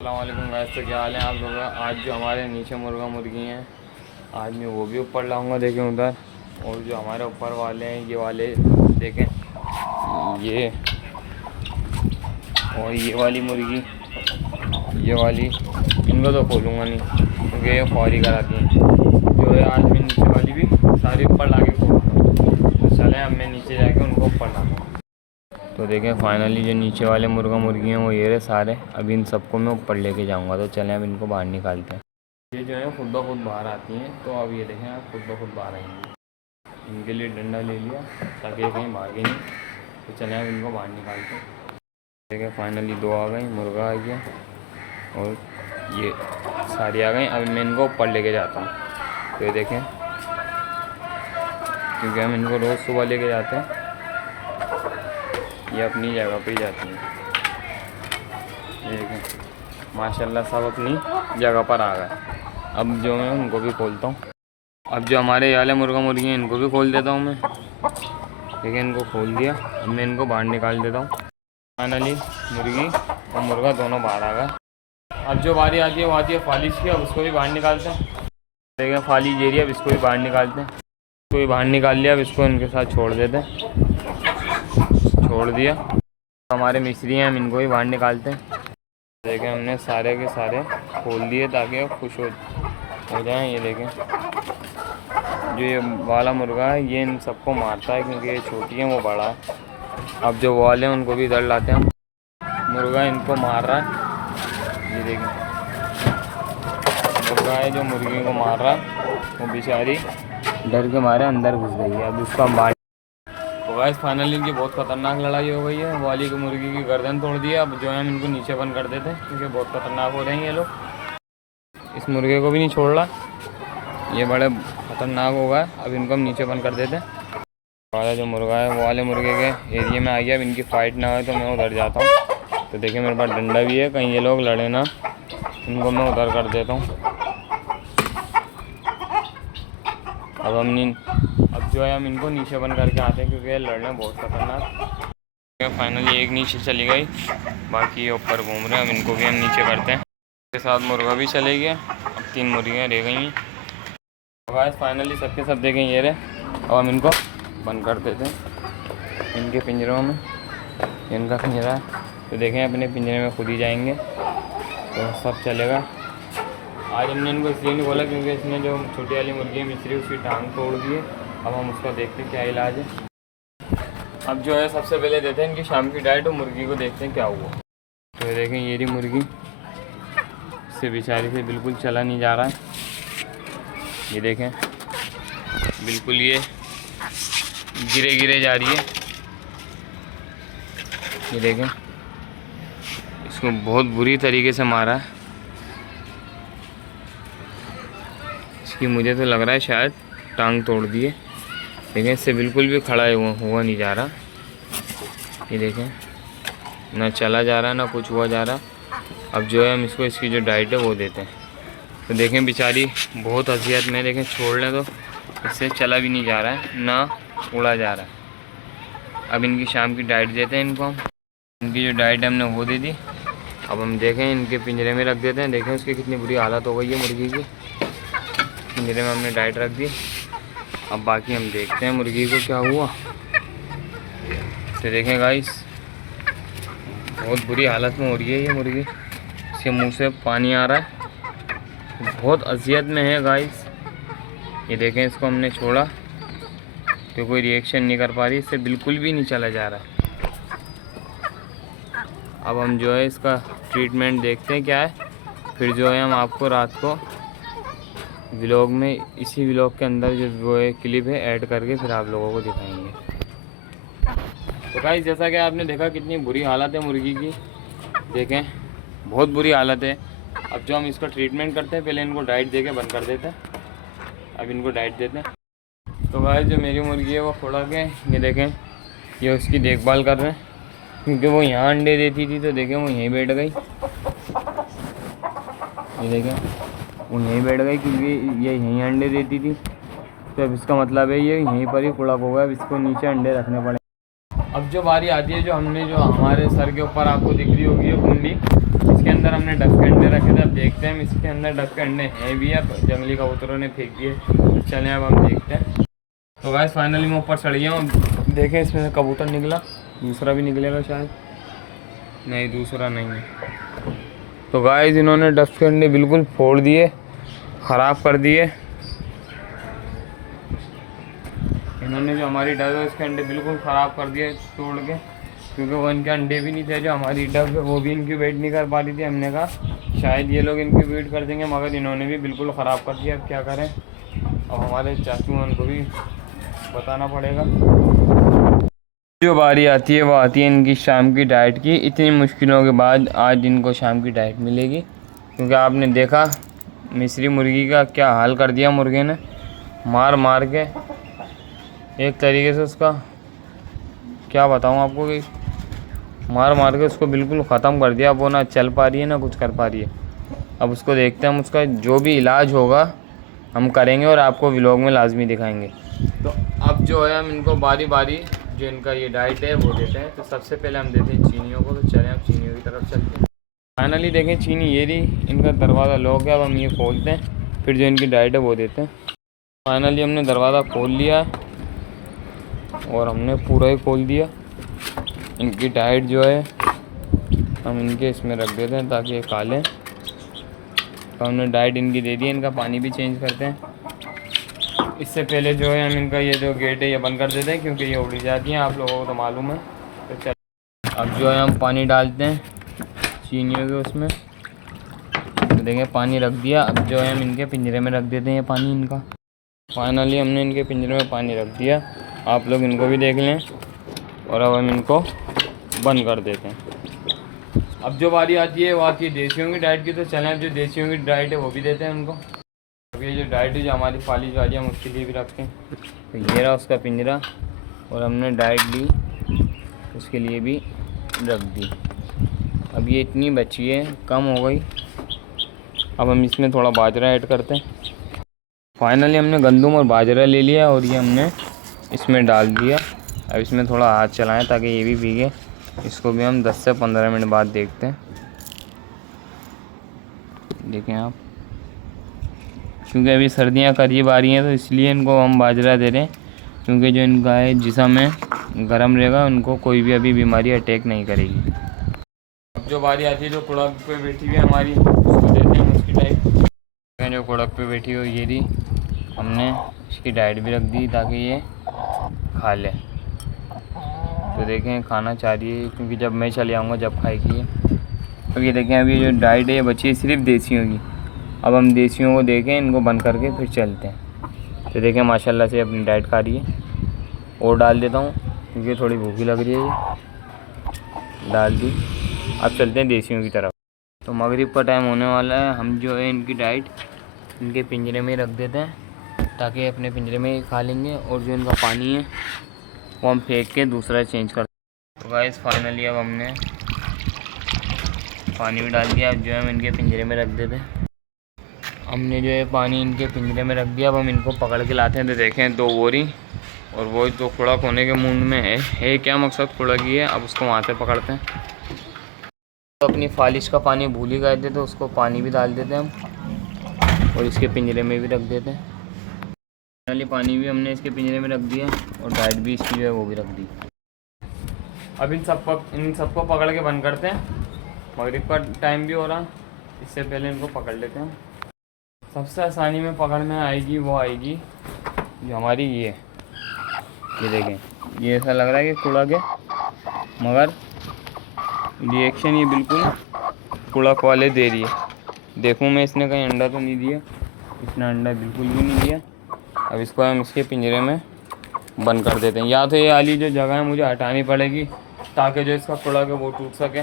अस्सलामुअलैकुम गाइस, तो क्या हाल है आप लोगों का। आज जो हमारे नीचे मुर्गा मुर्गी हैं, आज मैं वो भी ऊपर लाऊंगा, देखें उधर। और जो हमारे ऊपर वाले हैं ये वाले देखें, ये और ये वाली मुर्गी, ये वाली, इनको तो खोलूँगा नहीं क्योंकि ये ख्वारी कराती हैं। जो है आज मैं नीचे वाली भी सारी ऊपर ला के खोलता हूँ। तो चलें अब मैं नीचे जाके उनको ऊपर लाता हूँ। तो देखें फाइनली जो नीचे वाले मुर्गा मुर्गी हैं वो ये रहे सारे। अभी इन सबको मैं ऊपर लेके जाऊंगा। तो चलें अब इनको बाहर निकालते हैं। ये जो है खुद ब खुद बाहर आती हैं। तो अब ये देखें आप खुद ब खुद बाहर आएंगी। इनके लिए डंडा ले लिया ताकि ये कहीं भागे नहीं। तो चलें अब इनको बाहर निकालते हैं। देखें फाइनली 2 आ गई, मुर्गा आ गया और ये सारी आ गई। अब मैं इनको ऊपर लेके जाता हूँ। तो ये देखें, क्योंकि हम इनको रोज़ सुबह लेके जाते हैं, ये अपनी जगह पे ही जाती हैं। देखें माशाल्लाह सब अपनी जगह पर आ गए। अब जो मैं उनको भी खोलता हूँ। अब जो हमारे वाले मुर्गा मुर्गी हैं इनको भी खोल देता हूँ मैं। देखिए इनको खोल दिया। अब मैं इनको बाहर निकाल देता हूँ। फाइनली मुर्गी और मुर्गा दोनों बाहर आ गए। अब जो बारी आती है वो आती है फालिश की। अब उसको भी बाहर निकालते हैं। देखिए फाली जेरी, अब इसको भी बाहर निकालते हैं। इसको भी बाहर निकाल लिया। अब इसको इनके साथ छोड़ देते हैं। छोड़ दिया। हमारे मिस्त्री हैं, हम इनको भी बाहर निकालते हैं। देखें हमने सारे के सारे खोल दिए ताकि वो खुश हो जाएं। ये देखें जो ये वाला मुर्गा है ये इन सबको मारता है क्योंकि ये छोटी है वो बड़ा है। अब जो वाले हैं उनको भी इधर लाते हैं। मुर्गा इनको मार रहा है। ये देखें मुर्गा है जो मुर्गी को मार रहा है। वो बेचारी डर के मारे अंदर घुस गई है। अब उसका बाहर। तो गाइस फाइनली इनकी बहुत ख़तरनाक लड़ाई हो गई है। वाली की मुर्गी की गर्दन तोड़ दी है। अब जो है हम इनको नीचे बंद कर देते हैं क्योंकि बहुत ख़तरनाक हो रहे हैं ये लोग। इस मुर्गे को भी नहीं छोड़ रहा, ये बड़े ख़तरनाक हो गए। अब इनको हम नीचे बंद कर देते हैं। वाला जो मुर्गा है वो वाले मुर्गे के एरिया में आ गया। अब इनकी फ़ाइट ना हो तो मैं उधर जाता हूँ। तो देखिए मेरे पास डंडा भी है, कहीं ये लोग लड़े ना, इनको मैं उधर कर देता हूँ। अब जो है हम इनको नीचे बंद करके आते हैं क्योंकि ये लड़ने बहुत ख़तरनाक। फाइनली एक नीचे चली गई, बाकी ये ऊपर घूम रहे हैं। अब इनको भी हम नीचे करते हैं। इसके साथ मुर्गा भी चले गया। अब 3 मुर्गियाँ रह गई हैं। गाइस फाइनली सबके सब देखें ये रहे। अब हम इनको बंद कर देते हैं इनके पिंजरों में। इनका पिंजरा है तो देखें अपने पिंजरे में खुद ही जाएंगे तो सब चलेगा। आज हमने इनको इसलिए नहीं बोला क्योंकि इसने जो छोटी वाली मुर्गी है मिस्री उसकी टांग तोड़ दी है। अब हम उसका देखते हैं क्या इलाज है। अब जो है सबसे पहले देते हैं इनकी शाम की डाइट और मुर्गी को देखते हैं क्या हुआ। तो ये देखें ये रही मुर्गी, इससे बेचारी से बिल्कुल चला नहीं जा रहा है। ये देखें बिल्कुल ये गिरे गिरे जा रही है। ये देखें इसको बहुत बुरी तरीके से मारा है। इसकी मुझे तो लग रहा है शायद टांग तोड़ दी है। देखें इससे बिल्कुल भी खड़ा हुआ नहीं जा रहा। ये देखें ना चला जा रहा ना कुछ हुआ जा रहा। अब जो है हम इसको इसकी जो डाइट है वो देते हैं। तो देखें बेचारी बहुत अजियत में, देखें छोड़ लें तो इससे चला भी नहीं जा रहा है ना उड़ा जा रहा है। अब इनकी शाम की डाइट देते हैं इनको हम। इनकी जो डाइट हमने वो दे दी। अब हम देखें इनके पिंजरे में रख देते हैं। देखें उसकी कितनी बुरी हालत हो गई है मुर्गी की। पिंजरे में हमने डाइट रख दी। अब बाकी हम देखते हैं मुर्गी को क्या हुआ। तो देखें गाइस बहुत बुरी हालत में हो रही है ये मुर्गी। इसके मुंह से पानी आ रहा है, बहुत अजियत में है गाइस। ये देखें इसको हमने छोड़ा तो कोई रिएक्शन नहीं कर पा रही, इससे बिल्कुल भी नहीं चला जा रहा। अब हम जो है इसका ट्रीटमेंट देखते हैं क्या है। फिर जो है हम आपको रात को व्लॉग में, इसी व्लॉग के अंदर जो वो एक क्लिप है ऐड करके फिर आप लोगों को दिखाएंगे। तो गाइस जैसा कि आपने देखा कितनी बुरी हालत है मुर्गी की। देखें बहुत बुरी हालत है। अब जो हम इसका ट्रीटमेंट करते हैं, पहले इनको डाइट दे के बंद कर देते हैं। अब इनको डाइट देते हैं। तो गाइस जो मेरी मुर्गी है वो थोड़ा के ये देखें ये उसकी देखभाल कर रहे हैं क्योंकि वो यहाँ अंडे देती थी। तो देखें वो यहीं बैठ गई। ये देखें वो यहीं बैठ गई क्योंकि ये यहीं अंडे देती थी। तो अब इसका मतलब है ये यहीं पर ही कुड़क होगा। अब इसको नीचे अंडे रखने पड़े। अब जो बारी आती है जो हमने जो हमारे सर के ऊपर आपको दिख रही होगी ये कुंडी, इसके अंदर हमने डक के अंडे रखे थे। अब देखते हैं हम इसके अंदर डक के अंडे हैं भी या जंगली कबूतरों ने फेंक दिए। तो चलें अब हम देखते हैं। तो गाइस फाइनली मैं ऊपर चढ़ गया हूँ। देखें इसमें से कबूतर निकला, दूसरा भी निकलेगा शायद, नहीं दूसरा नहीं है। तो गाइस इन्होंने डक के अंडे बिल्कुल फोड़ दिए, ख़राब कर दिए। इन्होंने जो हमारी डक है उसके अंडे बिल्कुल ख़राब कर दिए तोड़ के, क्योंकि वो इनके अंडे भी नहीं थे। जो हमारी डक है वो भी इनक्यूबेट नहीं कर पा रही थी। हमने कहा शायद ये लोग इनक्यूबेट कर देंगे, मगर इन्होंने भी बिल्कुल ख़राब कर दिया। अब क्या करें, अब हमारे चाचू हैं उनको भी बताना पड़ेगा। जो बारी आती है वो आती है इनकी शाम की डाइट की। इतनी मुश्किलों के बाद आज इनको शाम की डाइट मिलेगी, क्योंकि आपने देखा मिस्री मुर्गी का क्या हाल कर दिया मुर्गे ने, मार मार के एक तरीके से उसका क्या बताऊं आपको कि मार मार के उसको बिल्कुल ख़त्म कर दिया। अब वो ना चल पा रही है ना कुछ कर पा रही है। अब उसको देखते हैं हम, उसका जो भी इलाज होगा हम करेंगे और आपको व्लॉग में लाजमी दिखाएंगे। तो अब जो है हम इनको बारी बारी जो इनका ये डाइट है वो देते हैं। तो सबसे पहले हम देते हैं चीनियों को। तो चलें अब चीनियों की तरफ चलते हैं। फाइनली देखें चीनी ये रही, इनका दरवाज़ा लॉक है। अब हम ये खोलते हैं, फिर जो इनकी डाइट है वो देते हैं। फाइनली हमने दरवाज़ा खोल लिया है और हमने पूरा ही खोल दिया। इनकी डाइट जो है हम इनके इसमें रख देते हैं ताकि ये खा लें। तो हमने डाइट इनकी दे दी है। इनका पानी भी चेंज करते हैं। इससे पहले जो है हम इनका ये जो गेट है ये बंद कर देते हैं, क्योंकि ये उड़ जाती हैं, आप लोगों को तो मालूम है। तो चल अब जो है हम पानी डालते हैं चीनियों के उसमें। तो देखें पानी रख दिया। अब जो है हम इनके पिंजरे में रख देते हैं ये पानी इनका। फाइनली हमने इनके पिंजरे में पानी रख दिया। आप लोग इनको भी देख लें। और अब हम इनको बंद कर देते हैं। अब जो बारी आती है वो आती है देसियों की डाइट की। तो चलें अब जो देसियों की डाइट है वो भी देते हैं उनको। अब ये जो डाइट है जो हमारी फालिज वाली हम उसके लिए भी रखते हैं। तो ये रहा उसका पिंजरा और हमने डाइट ली उसके लिए भी रख दी। अब ये इतनी बची है, कम हो गई। अब हम इसमें थोड़ा बाजरा ऐड करते हैं। फाइनली हमने गंदम और बाजरा ले लिया और ये हमने इसमें डाल दिया। अब इसमें थोड़ा हाथ चलाएं ताकि ये भी भीगे। इसको भी हम 10 से 15 मिनट बाद देखते हैं। देखें आप, क्योंकि अभी सर्दियां करीब आ रही हैं तो इसलिए इनको हम बाजरा दे रहे हैं, क्योंकि जो इनका है जिस्म है गर्म रहेगा, उनको कोई भी अभी बीमारी अटैक नहीं करेगी। अब जो बारी आती है जो कुड़क पे बैठी हुई है हमारी, उसको देते हैं उसकी डाइट। जो कुड़क पे बैठी हुई ये रही, हमने इसकी डाइट भी रख दी ताकि ये खा ले। तो देखें खाना चाह रही है, क्योंकि जब मैं चले आऊँगा जब खाएगी। तो ये देखें अभी जो डाइट है ये बची है सिर्फ देसियों की। अब हम देसियों को देखें, इनको बंद करके फिर चलते हैं। तो देखें माशाल्लाह से अपनी डाइट खा रही है। और डाल देता हूँ क्योंकि थोड़ी भूखी लग रही है। ये डाल दी। अब चलते हैं देसियों की तरफ। तो मगरिब का टाइम होने वाला है। हम जो है इनकी डाइट इनके पिंजरे में रख देते हैं ताकि अपने पिंजरे में ही खा लेंगे। और जो इनका पानी है वो हम फेंक के दूसरा चेंज कर। तो गाइस फाइनली अब हमने पानी भी डाल दिया। अब जो है हम इनके पिंजरे में रख देते हैं। हमने जो है पानी इनके पिंजरे में रख दिया। अब हम इनको पकड़ के लाते हैं। तो देखें 2 बोरी और वो जो खुड़क होने के मूड में है क्या मकसद खुड़क ही है। अब उसको वहाँ से पकड़ते हैं। तो अपनी फालिश का पानी भूल ही गए थे तो उसको पानी भी डाल देते हैं हम और इसके पिंजरे में भी रख देते हैं। पहले पानी भी हमने इसके पिंजरे में रख दिया और डाइट भी इसकी जो है वो भी रख दी। अब इन सबको पकड़ के बंद करते हैं। मगरिब का टाइम भी हो रहा, इससे पहले इनको पकड़ लेते हैं। सबसे आसानी में पकड़ में आएगी वो आएगी जो हमारी ये देखें। ये ऐसा लग रहा है कि कुड़क है, मगर रिएक्शन ये बिल्कुल कुड़क वाले दे रही है। देखूँ मैं इसने कहीं अंडा तो नहीं दिया, इसने अंडा बिल्कुल भी नहीं दिया। अब इसको हम इसके पिंजरे में बंद कर देते हैं। या तो ये वाली जो जगह है मुझे हटानी पड़ेगी ताकि जो इसका कुड़क है वो टूट सके।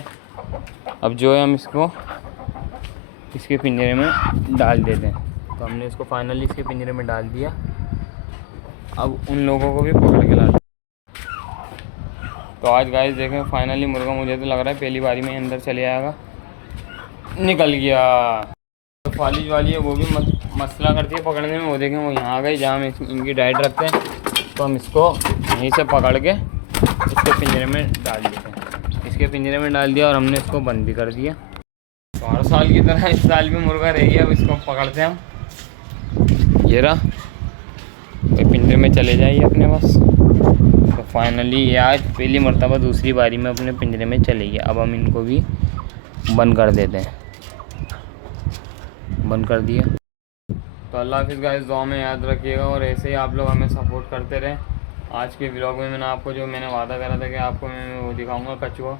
अब जो है हम इसको इसके पिंजरे में डाल देते हैं। तो हमने इसको फाइनली इसके पिंजरे में डाल दिया। अब उन लोगों को भी पकड़ के लाते हैं। तो आज गाइस देखें फाइनली मुर्गा मुझे तो लग रहा है पहली बारी में अंदर चले आएगा। निकल गया। तो फालिज वाली है वो भी मसला करती है पकड़ने में। वो देखें वो यहाँ आ गई जहाँ हम इनकी डाइट रखते हैं। तो हम इसको यहीं से पकड़ के इसके पिंजरे में डाल देते हैं। इसके पिंजरे में डाल दिया और हमने इसको बंद भी कर दिया। तो तो हर साल की तरह इस साल भी मुर्गा रह गया। अब इसको पकड़ते हैं हम। ये रहा, कोई पिंजरे में चले जाइए अपने बस। तो फाइनली ये आज पहली मर्तबा दूसरी बारी में अपने पिंजरे में चले गए। अब हम इनको भी बंद कर देते हैं। बंद कर दिया। तो अल्लाह हाफिज़ गाइस, दुआ में याद रखिएगा और ऐसे ही आप लोग हमें सपोर्ट करते रहें। आज के व्लॉग में मैंने आपको जो मैंने वादा करा था कि आपको मैं वो दिखाऊंगा कछुआ,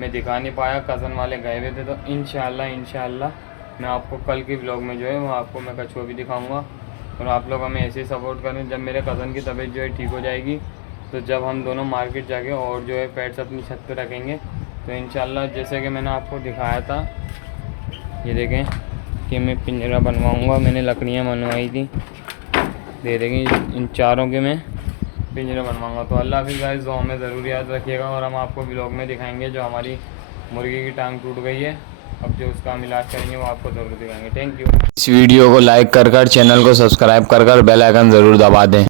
मैं दिखा नहीं पाया, कज़न वाले गए हुए थे। तो इंशाल्लाह मैं आपको कल के व्लॉग में जो है वो आपको मैं कछुआ भी दिखाऊंगा। और आप लोग हमें ऐसे ही सपोर्ट करें। जब मेरे कज़न की तबीयत जो है ठीक हो जाएगी, तो जब हम दोनों मार्केट जाके और जो है पेट्स अपनी छत पर रखेंगे, तो इंशाल्लाह जैसे कि मैंने आपको दिखाया था, ये देखें कि मैं पिंजरा बनवाऊँगा। मैंने लकड़ियाँ बनवाई थी, दे देंगे इन चारों के मैं पिंजरा बनवाऊँगा। तो अल्लाह हाफिज़ गाइस, दुआ में ज़रूर याद रखिएगा। और हम आपको व्लॉग में दिखाएंगे जो हमारी मुर्गी की टांग टूट गई है, अब जो उसका हम इलाज करेंगे वो आपको ज़रूर दिखाएंगे। Thank you. इस वीडियो को लाइक कर चैनल को सब्सक्राइब कर बेल आइकन ज़रूर दबा दें।